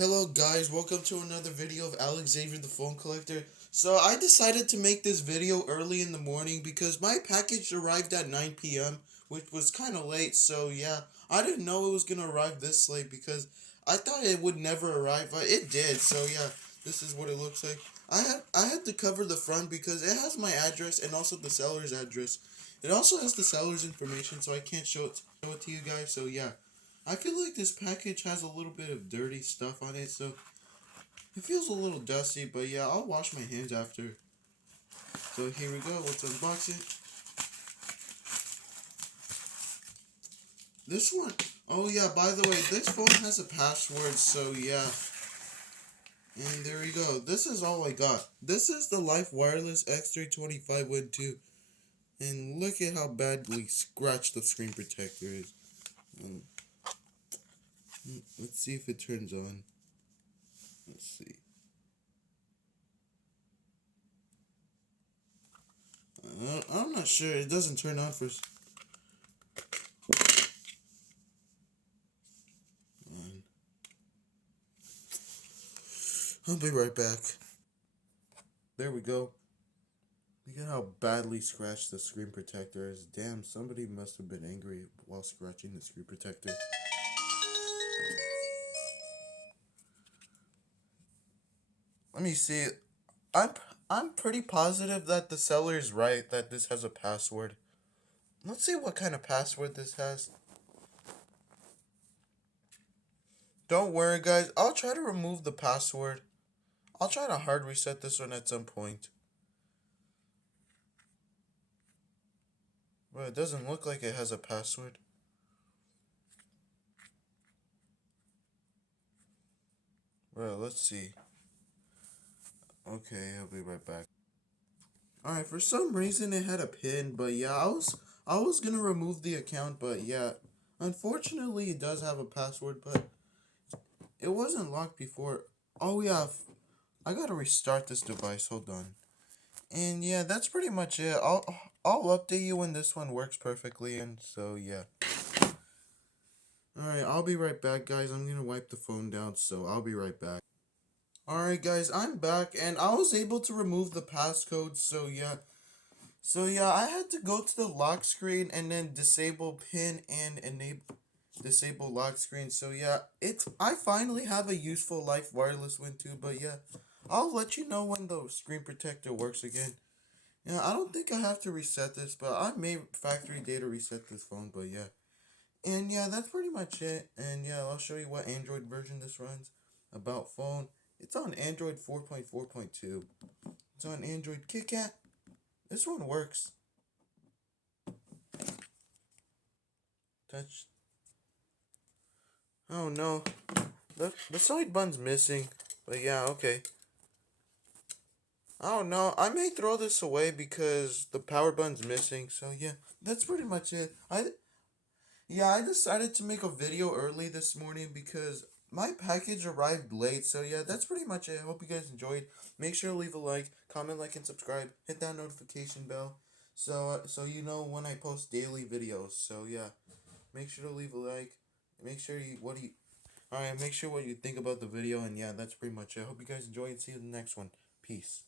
Hello guys, welcome to another video of Alex Xavier the Phone Collector. So I decided to make this video early in the morning because my package arrived at 9 p.m. which was kind of late, so yeah, I didn't know it was going to arrive this late because I thought it would never arrive, but it did, so yeah, this is what it looks like. I had to cover the front because it has my address and also the seller's address. It also has the seller's information, so I can't show it to you guys, so yeah. I feel like this package has a little bit of dirty stuff on it, so it feels a little dusty, but yeah, I'll wash my hands after. So here we go, let's unbox it. This one, oh yeah, by the way, this phone has a password, so yeah. And there we go, this is all I got. This is the Life Wireless X325 Win 2. And look at how badly scratched the screen protector is. Let's see if it turns on. Let's see. I'm not sure. It doesn't turn on for. I'll be right back. There we go. Look at how badly scratched the screen protector is. Damn, somebody must have been angry while scratching the screen protector. Let me see. I'm pretty positive that the seller is right that this has a password. Let's see what kind of password this has. Don't worry, guys. I'll try to remove the password. I'll try to hard reset this one at some point. Well, it doesn't look like it has a password. Well, let's see. Okay, I'll be right back. Alright, for some reason it had a pin, but yeah, I was gonna remove the account, but yeah. Unfortunately, it does have a password, but it wasn't locked before. Oh yeah, I gotta restart this device, hold on. And yeah, that's pretty much it. I'll update you when this one works perfectly, and so yeah. Alright, I'll be right back, guys. I'm gonna wipe the phone down, so I'll be right back. Alright guys, I'm back and I was able to remove the passcode, so yeah. So yeah, I had to go to the lock screen and then disable pin and disable lock screen. So yeah, I finally have a useful Life Wireless Win 2, but yeah. I'll let you know when the screen protector works again. Yeah, I don't think I have to reset this, but I may factory data reset this phone, but yeah. And yeah, that's pretty much it. And yeah, I'll show you what Android version this runs. About phone. It's on Android 4.4.2. It's on Android KitKat. This one works. Touch. Oh no. The side bun's missing. But yeah, okay. I don't know. I may throw this away because the power bun's missing. So yeah, that's pretty much it. I decided to make a video early this morning because my package arrived late. So yeah, that's pretty much it. I hope you guys enjoyed. Make sure to leave a like, comment, like, and subscribe. Hit that notification bell so you know when I post daily videos. So yeah, make sure to leave a like. Make sure Alright, make sure what you think about the video, and yeah, that's pretty much it. I hope you guys enjoy and see you in the next one. Peace.